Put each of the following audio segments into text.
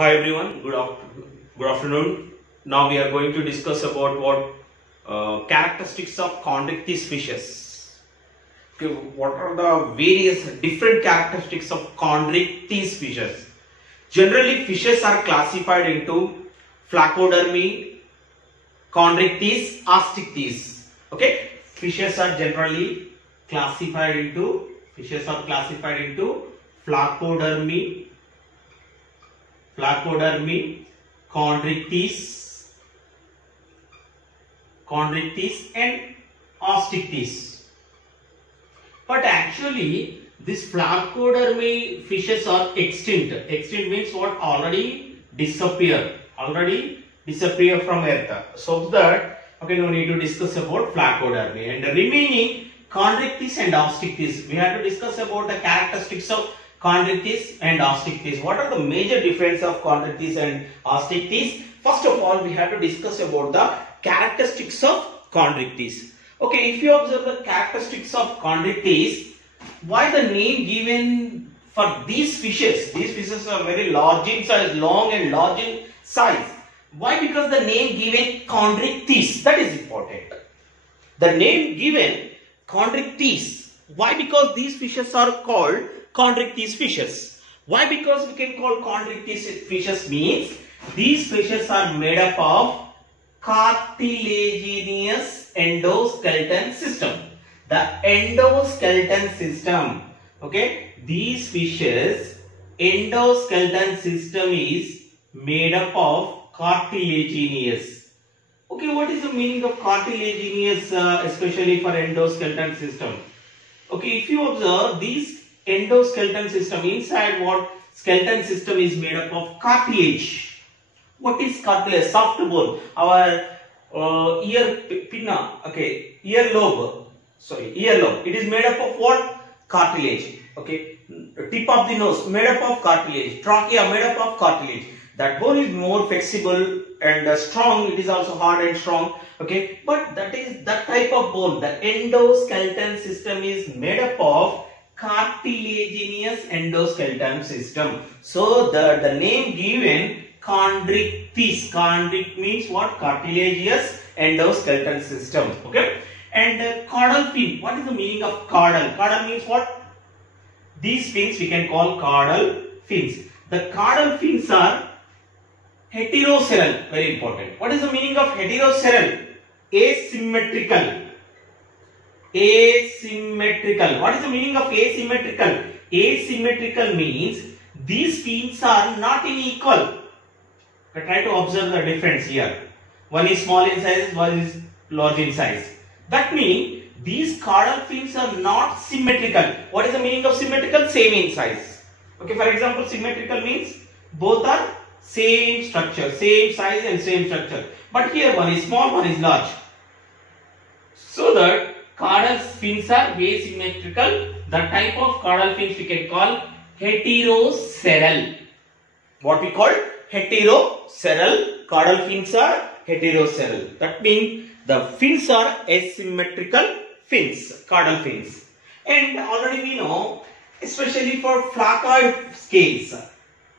Hi everyone, good afternoon. Now we are going to discuss about what characteristics of chondrichthyes fishes. Okay, what are the various different characteristics of chondrichthyes fishes? Generally, fishes are classified into Phlacodermi, chondrichthyes, osteichthyes. Okay, fishes are generally classified into Phlacodermi, chondrichthyes and osteichthyes. But actually these Phlacodermi fishes are extinct. Extinct means what? Already disappear from earth. So that no need to discuss about Phlacodermi. And the remaining chondrichthyes and osteichthyes, we have to discuss about the characteristics of chondrichthyes and osteichthyes. What are the major difference of chondrichthyes and osteichthyes? First of all, we have to discuss about the characteristics of chondrichthyes. Okay, if you observe the characteristics of chondrichthyes, why the name given for these fishes? These fishes are very large in size, long and large in size. Why? Because the name given chondrichthyes, that is important. The name given chondrichthyes. Why? Because these fishes are called chondrichthyes fishes. Why? Because we can call chondrichthyes fishes means these fishes are made up of cartilaginous endoskeleton system. The endoskeleton system. Okay, these fishes endoskeleton system is made up of cartilaginous. Okay, what is the meaning of cartilaginous, especially for endoskeleton system? Okay, if you observe these endoskeleton system, inside what skeleton system is made up of cartilage. What is cartilage? Soft bone. Our earlobe. It is made up of what? Cartilage. Okay, tip of the nose made up of cartilage. Trachea made up of cartilage. That bone is more flexible and strong. It is also hard and strong. Okay, but that is that type of bone. The endoskeleton system is made up of cartilaginous endoskeleton system. So the name given chondrichthyes. Chondrict means what? Cartilaginous endoskeleton system. Okay, and caudal fin. What is the meaning of caudal? Caudal means what? These fins we can call caudal fins. The caudal fins are heteroceral, very important. What is the meaning of heteroceral? Asymmetrical. Asymmetrical. What is the meaning of asymmetrical? Asymmetrical means these fins are not in equal. Try to observe the difference here. One is small in size, one is large in size. That means these caudal fins are not symmetrical. What is the meaning of symmetrical? Same in size. Okay, for example, symmetrical means both are same structure, same size and same structure. But here one is small, one is large. So that caudal fins are asymmetrical. The type of caudal fins we can call heteroceral. What we call heteroceral. Caudal fins are heteroceral. That means the fins are asymmetrical fins, caudal fins. And already we know, especially for flaccoid scales,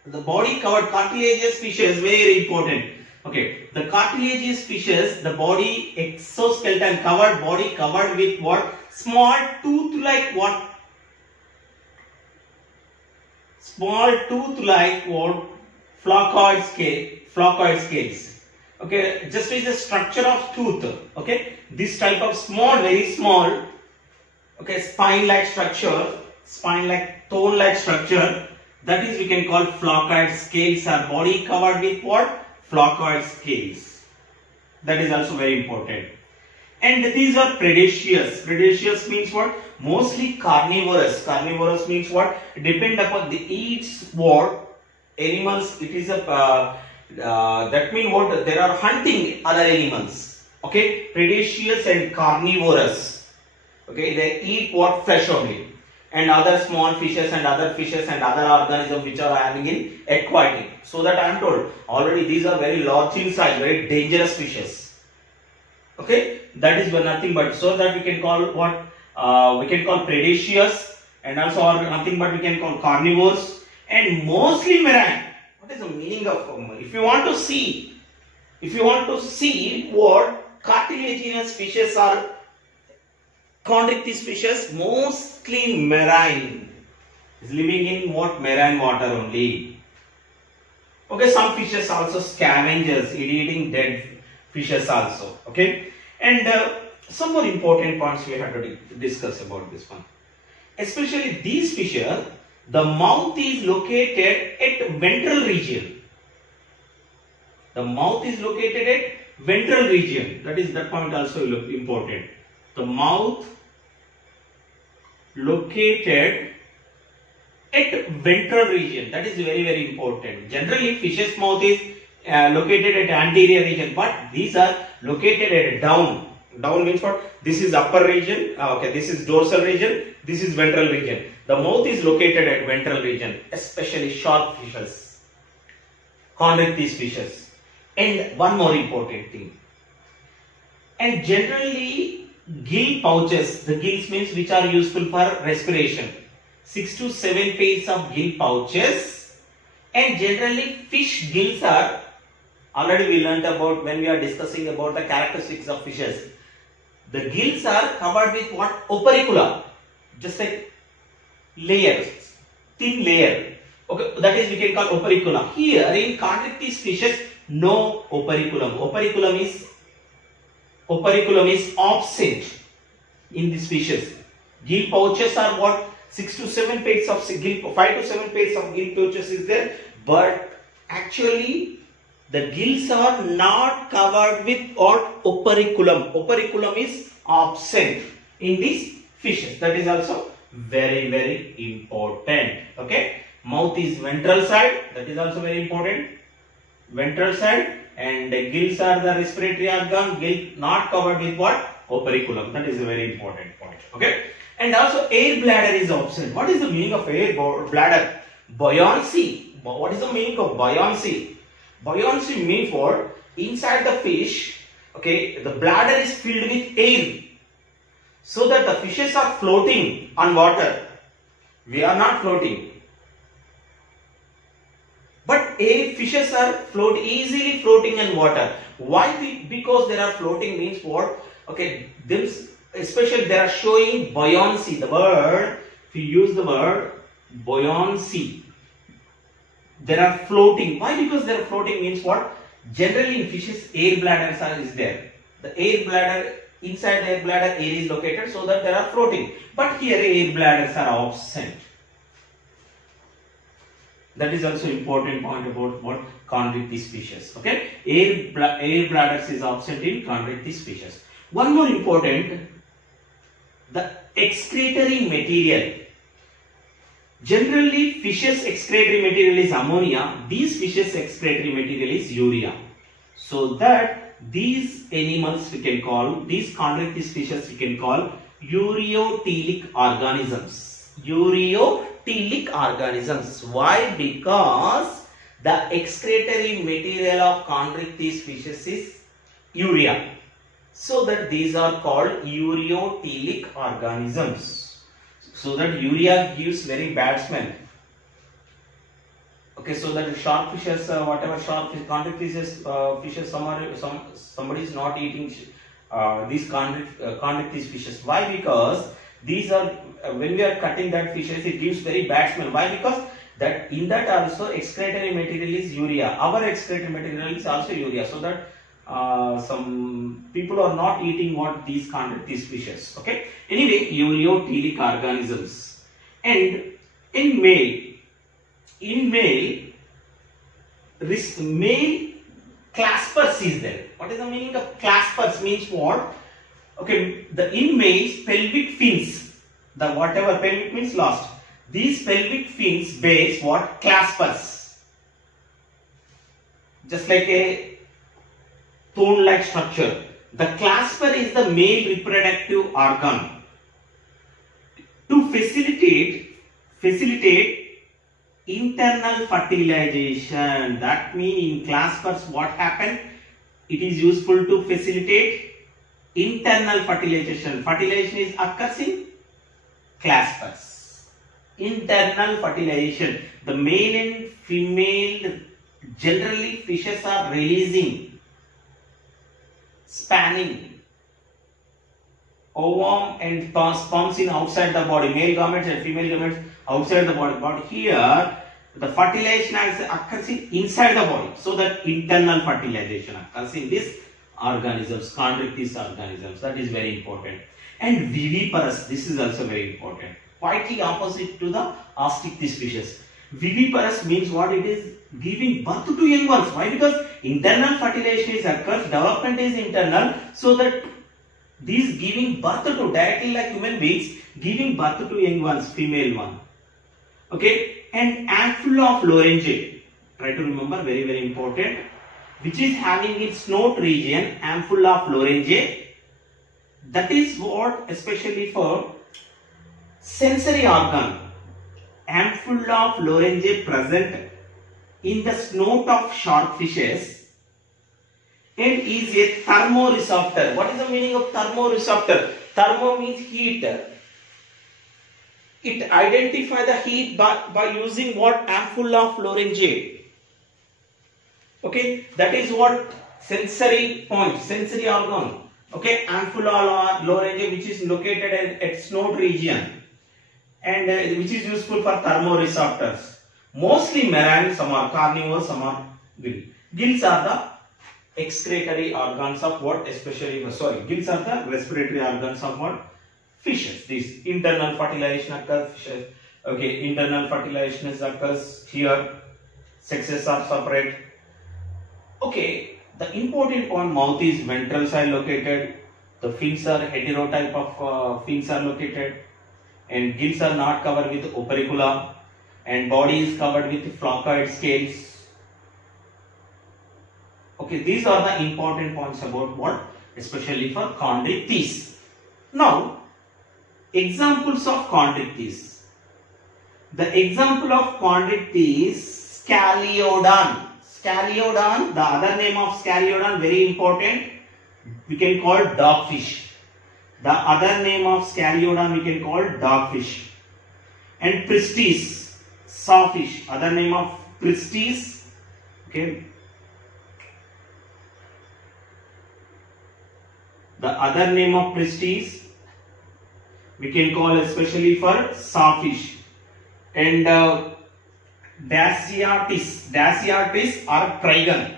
the body covered cartilaginous fishes, very important. Okay, the cartilaginous fishes, the body exoskeleton covered, body covered with what? Small tooth like what? Small tooth like what? Flaccoid scales. Okay, just is the structure of tooth. Okay, this type of small, very small, okay, spine like structure, spine like thorn like structure, that is we can call flaccoid scales, are body covered with what? Flaccoid scales. That is also very important. And these are predaceous. Predaceous means what? Mostly carnivorous. Carnivorous means what? Depend upon the eats what? Animals. It is a that means what? They are hunting other animals. Okay, predaceous and carnivorous. Okay, they eat what? Flesh only. And other small fishes and other organisms which are having in aquatic. So that I am told already these are very large in size, very dangerous fishes. Okay, that is nothing but, so that we can call what? We can call predaceous, and also nothing but we can call carnivores, and mostly marine. What What is the meaning of if you want to see what cartilaginous fishes are, chondrichthyes fishes mostly marine, is living in what? Marine water only. Okay, some fishes also scavengers, eating dead fishes also. Okay, and some more important points we have to discuss about this one. Especially these fishes, the mouth is located at ventral region. The mouth is located at ventral region. That point also important. The mouth located at ventral region. That is very, very important. Generally, fish's mouth is located at anterior region, but these are located at down. Down means what? This is upper region. Okay, this is dorsal region. This is ventral region. The mouth is located at ventral region, especially shark fishes, chondrichthyes fishes. And one more important thing. And generally, gill pouches. The gills means which are useful for respiration. 6 to 7 pairs of gill pouches. And generally, fish gills are, already we learnt about when we are discussing about the characteristics of fishes. The gills are covered with what? Opericula. Just like layers, thin layer. Okay, that is we can call opericula. Here in chondrichthyes fishes, no opericulum. Opericulum is absent in these fishes. Gill pouches are what? 6 to 7 pairs of gill, 5 to 7 pairs of gill pouches is there, but actually the gills are not covered with what? Opericulum. Opericulum is absent in these fishes. That is also very, very important. Okay, mouth is ventral side. That is also very important. Ventral side, and the gills are the respiratory organ. Gill not covered with what? Opericulum. That is a very important point. Okay, and also air bladder is absent. What is the meaning of air bladder? Buoyancy. What is the meaning of buoyancy? Buoyancy means what? Inside the fish, okay, the bladder is filled with air, so that the fishes are floating on water. We are not floating. But fishes are easily floating in water. Why? Because they are floating means what? Okay, this especially they are showing buoyancy. The word, if you use the word buoyancy, they are floating. Why? Because they are floating means what? Generally in fishes, air bladders is there. The air bladder, inside the air bladder, air is located, so that they are floating. But here air bladders are absent. That is also important point about what? Chondrichthyes fishes. Okay, air bladders is absent in chondrichthyes fishes. One more important, the excretory material. Generally, fishes' excretory material is ammonia. These fishes' excretory material is urea. So that these animals we can call, these chondrichthyes fishes we can call ureotelic organisms. Ureotelic organisms. Why? Because the excretory material of chondrichthyes fishes is urea. So that these are called ureotelic organisms. So that urea gives very bad smell. Okay, so that shark fishes, whatever shark fish, chondrichthyes fishes, somebody is not eating these chondrichthyes fishes. Why? Because these are when we are cutting that fishes, it gives very bad smell. Why? Because that in that also excretory material is urea. Our excretory material is also urea. So that some people are not eating what these chondrichthyes fishes. Okay. Anyway, ureotelic organisms. And in male claspers is there. What is the meaning of claspers? Means what? Okay, in males pelvic fins. The whatever pelvic means last. These pelvic fins bears what? Claspers. Just like a thorn-like structure. The clasper is the male reproductive organ. To facilitate internal fertilization. That means in claspers what happened? It is useful to facilitate internal fertilization. Fertilization is occurs in claspers. Internal fertilization. The male and female Generally, fishes are releasing, spanning ovum and sperms in outside the body, male gametes and female gametes outside the body. But here, the fertilization occurs inside the body, so that internal fertilization occurs in these organisms, chondrichthyes organisms. That is very important. And viviparous, this is also very important. Quite opposite to the Osteichthyes fishes. Viviparous means what? It is giving birth to young ones. Why? Because internal fertilization is occurs, development is internal, so that these giving birth to, directly like human beings, giving birth to young ones, female one. Okay, and Ampulla of Lorange, try to remember, very very important, which is having its snout region, Ampulla of Lorange. That is what, especially for sensory organ, Ampulla of Lorange present in the snout of shark fishes and is a thermoreceptor. What is the meaning of thermoreceptor? Thermo means heat. It identifies the heat by using what? Ampulla of Lorange. Okay, that is what sensory point, sensory organ. Okay, Ampulla of Lorange, which is located at snout region and which is useful for thermoreceptors. Mostly marine, some are carnivore, some are gill. Gills are the excretory organs of what? Especially, gills are the respiratory organs of what? Fishes. This internal fertilization occurs, fishes. Okay, internal fertilization occurs here. Sexes are separate. Okay, the important point, mouth is ventral side located. The fins are heterotype of fins are located, and gills are not covered with opericula, and body is covered with floccoid scales. Okay, these are the important points about what? Especially for chondrichthyes. Now, examples of chondrichthyes. The example of chondrichthyes, Scaliodon. Scaliodon, the other name of Scaliodon, very important, we can call dogfish. The other name of Scaliodon we can call dogfish. And Pristis, sawfish, other name of Pristis. Okay. The other name of Pristis we can call especially for sawfish. And Dasyartis or trigon.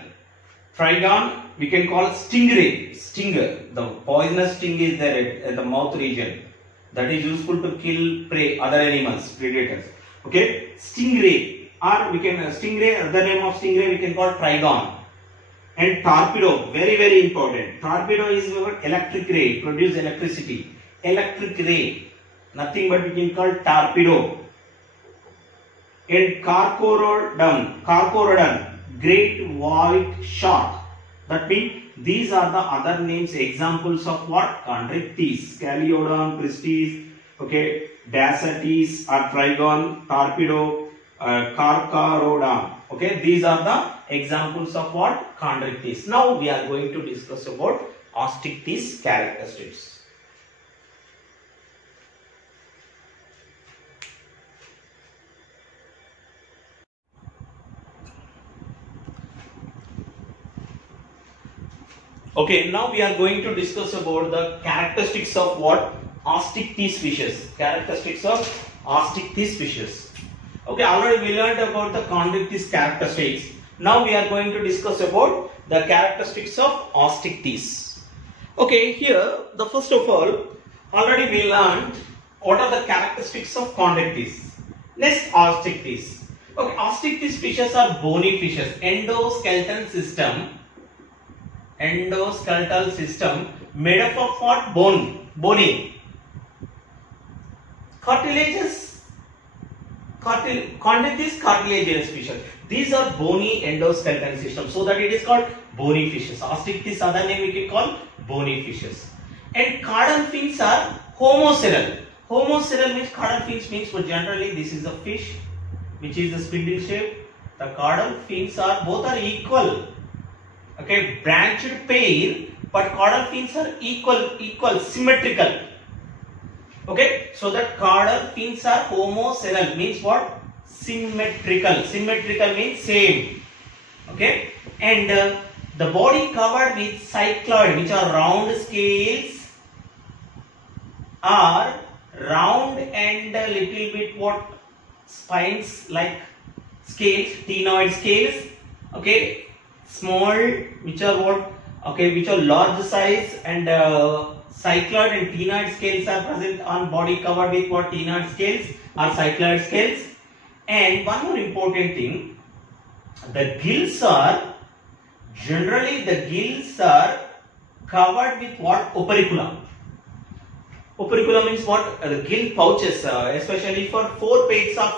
Trigon we can call stingray. Stinger, the poisonous sting is there at the mouth region. That is useful to kill prey, other animals, predators. Okay, stingray, or we can stingray. Other name of stingray we can call trigon. And torpedo, very very important. Torpedo is electric ray, produce electricity. Electric ray, nothing but we can call torpedo. And Carcharodon, great white shark. That means these are the other names, examples of what? Chondrichthyes, Scaliodon, Pristis, okay, Dasyartis or trigon, torpedo, Carcharodon. Okay, these are the examples of what? Chondrichthyes. Now we are going to discuss about Osteichthyes characteristics. Okay, now we are going to discuss about the characteristics of what? Osteichthyes fishes. Characteristics of Osteichthyes fishes. Okay, already we learned about the chondrichthyes characteristics. Now we are going to discuss about the characteristics of Osteichthyes. Okay, here the first of all, already we learned what are the characteristics of chondrichthyes. Next, Osteichthyes. Okay, Osteichthyes fishes are bony fishes. Endoskeletal system made up of what? Bony. Cartilaginous. Chondrichthyes cartilaginous fishes. These are bony endoskeletal system, so that it is called bony fishes. Osteichthyes other name we can call bony fishes. And caudal fins are homoceral. Homoceral means caudal fins means, but generally this is a fish which is the spindle shape. The caudal fins are both are equal. Okay, branched pair, but caudal fins are equal, symmetrical. Okay, so that caudal fins are homoceral means what? Symmetrical. Symmetrical means same. Okay, and the body covered with cycloid, which are round scales, are round and a little bit what spines like scales, ctenoid scales. Okay, small, which are what, okay, which are large size, and cycloid and ctenoid scales are present on body covered with what, ctenoid scales or cycloid scales. And one more important thing, the gills are generally covered with what, operculum. Operculum means what, the gill pouches, especially for 4 pairs of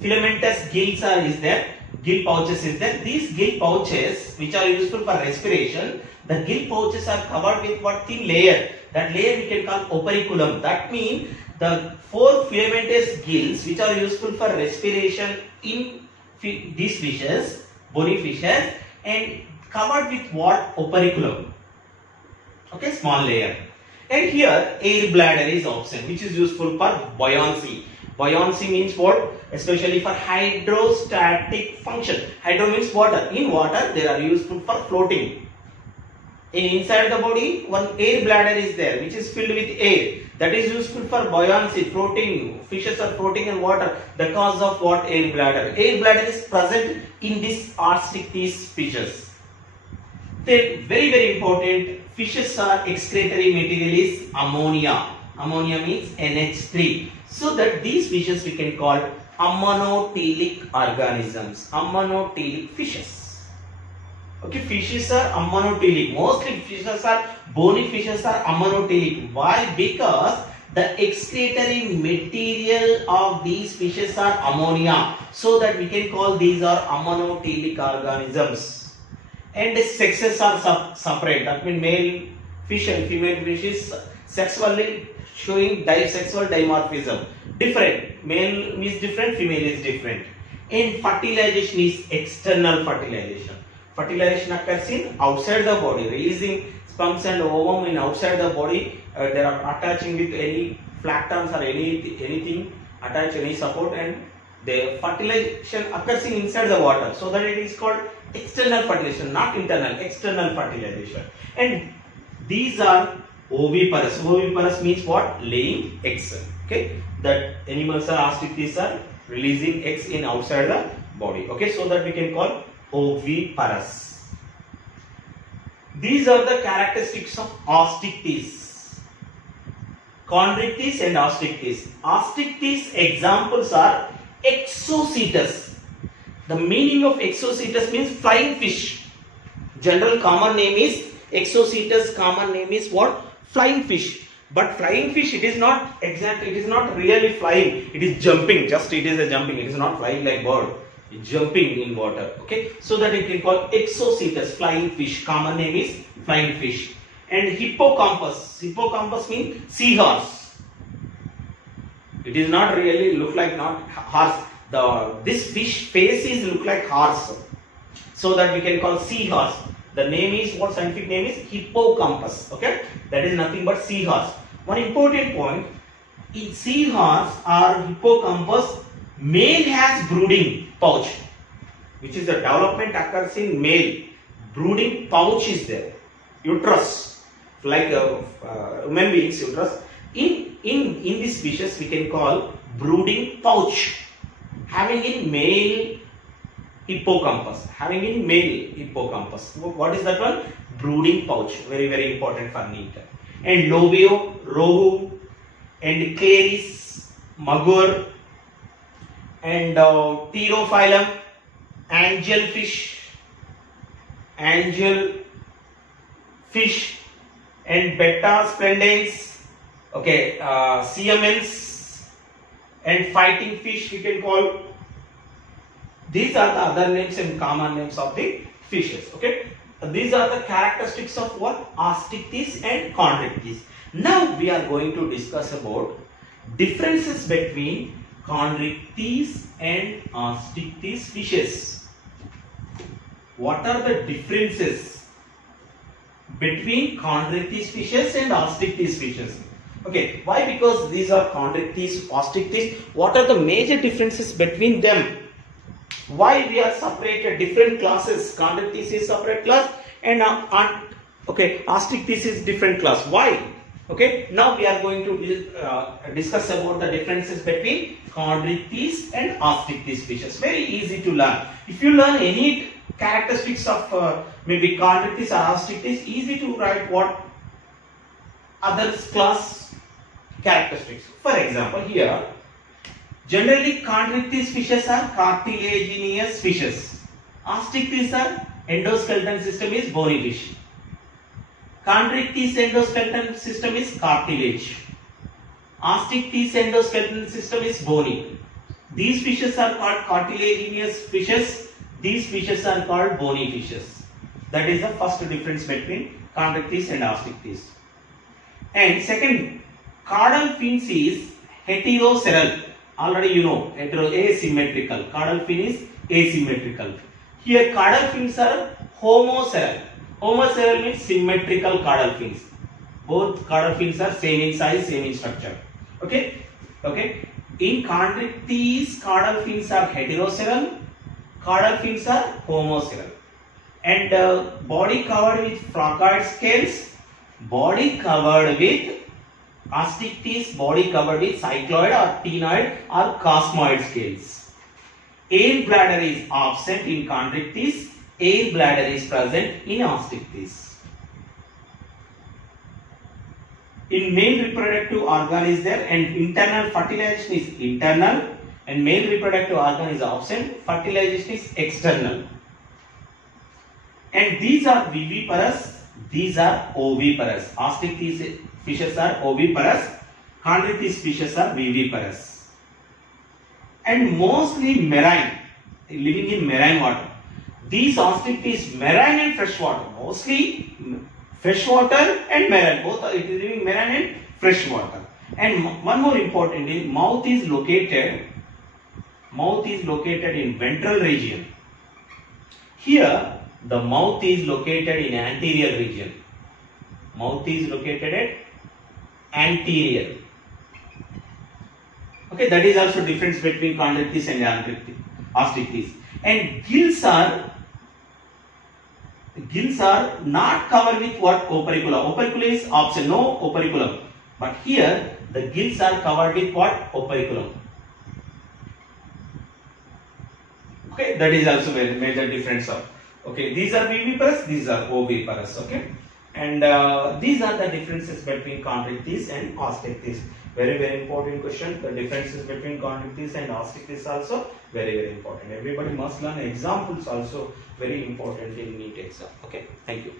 filamentous gills is there. Gill pouches is there. These gill pouches, which are useful for respiration, the gill pouches are covered with what, thin layer. That layer we can call operculum. That means the 4 filamentous gills, which are useful for respiration in these fishes, bony fishes, and covered with what, operculum. Okay, small layer. And here air bladder is absent, which is useful for buoyancy. Buoyancy means what? Especially for hydrostatic function. Hydro means water. In water, they are useful for floating. Inside the body, one air bladder is there, which is filled with air. That is useful for buoyancy, floating. Fishes are floating in water. The cause of what? Air bladder. Air bladder is present in this Osteichthyes fishes. Then, very, very important, fishes are excretory material is ammonia. Ammonia means NH3. So that these fishes we can call ammonotelic organisms. Ammonotelic fishes. Okay, fishes are ammonotelic. Mostly fishes are, bony fishes are ammonotelic. Why? Because the excretory material of these fishes are ammonia. So that we can call these are ammonotelic organisms. And the sexes are separate. That means male fish and female fish is sexually showing sexual dimorphism. Different. Male is different, female is different. And fertilization is external fertilization. Fertilization occurs in outside the body, releasing sperms and ovum in outside the body. They are attaching with any flaktons or anything, attach any support, and the fertilization occurs inside the water. So that it is called external fertilization, not internal, external fertilization. And these are oviparous. Oviparous means what? Laying eggs. Okay, that animals are Osteichthyes are releasing eggs in outside the body. Okay, so that we can call oviparous. These are the characteristics of Osteichthyes. Chondrichthyes and Osteichthyes. Osteichthyes examples are Exocetus. The meaning of Exocetus means flying fish. General common name is Exocetus. Common name is what? Flying fish. But flying fish, it is not exactly, it is not really flying. It is jumping. Just it is a jumping. It is not flying like bird. It is jumping in water. Okay. So that it can call Exocetus, flying fish. Common name is flying fish. And Hippocampus. Hippocampus means seahorse. It is not really look like not horse. This fish face is look like horse, so that we can call seahorse. The name is what? Scientific name is Hippocampus. Okay, that is nothing but seahorse. One important point: in seahorse or hippocampus, male has brooding pouch, which is the development occurs in male. Brooding pouch is there, uterus, like human being's uterus. In this species, we can call brooding pouch. Having in male hippocampus. Having in male hippocampus. What is that one? Brooding pouch. Very, very important for NEET. And Lobio, Rohu, and Claris, Magur, and Pterophyllum, angelfish, and Betta splendens, okay, siamens, and fighting fish we can call. These are the other names and common names of the fishes. Okay, these are the characteristics of what? Osteichthyes and Chondrichthyes. Now we are going to discuss about differences between Chondrichthyes and Osteichthyes fishes. What are the differences between Chondrichthyes fishes and Osteichthyes fishes? Okay, why? Because these are Chondrichthyes, Osteichthyes. What are the major differences between them? Why we are separated different classes? Chondrichthyes is separate class and Osteichthyes is different class. Why? Okay, now we are going to discuss about the differences between Chondrichthyes and Osteichthyes fishes. Very easy to learn. If you learn any characteristics of maybe Chondrichthyes or Osteichthyes, easy to write what other class characteristics. For example, here generally Chondrichthyes fishes are cartilaginous fishes. Osteichthyes are endoskeleton system is bony fish. Chondrichthyes endoskeleton system is cartilage. Osteichthyes endoskeleton system is bony. These fishes are called cartilaginous fishes. These fishes are called bony fishes. That is the first difference between Chondrichthyes and Osteichthyes. And second, caudal fins is heteroceral. Already you know, asymmetrical. Caudal fin is asymmetrical. Here caudal fins are homoceral. Homoceral means symmetrical caudal fins. Both caudal fins are same in size, same in structure. Okay. In Chondrichthyes, caudal fins are heteroceral. Caudal fins are homoceral. And body covered with floccoid scales. Body covered with Osteichthyes, body covered with cycloid or ctenoid or cosmoid scales. Air bladder is absent in Chondrichthyes. Air bladder is present in Osteichthyes. In male reproductive organ is there and internal fertilization is internal and male reproductive organ is absent, fertilization is external. And these are viviparous, these are oviparous. Osteichthyes fishes are oviparous, Chondrichthyes fishes are viviparous. And mostly marine, living in marine water. These Osteichthyes marine and freshwater, mostly freshwater and marine, both are living marine and freshwater. And one more important is mouth is located in ventral region. Here the mouth is located in anterior region. Mouth is located at anterior. Okay, that is also difference between Chondrichthyes and Osteichthyes. And gills are not covered with what? Operculum. Operculum is absent, no operculum. But here the gills are covered with what? Operculum. Okay, that is also a major difference of. Okay, these are viviparous, these are oviparous. Okay, and these are the differences between Chondrichthyes and Osteichthyes. Very important question. The differences between Chondrichthyes and Osteichthyes also very important. Everybody must learn. Examples also very important in NEET exam. Okay, thank you.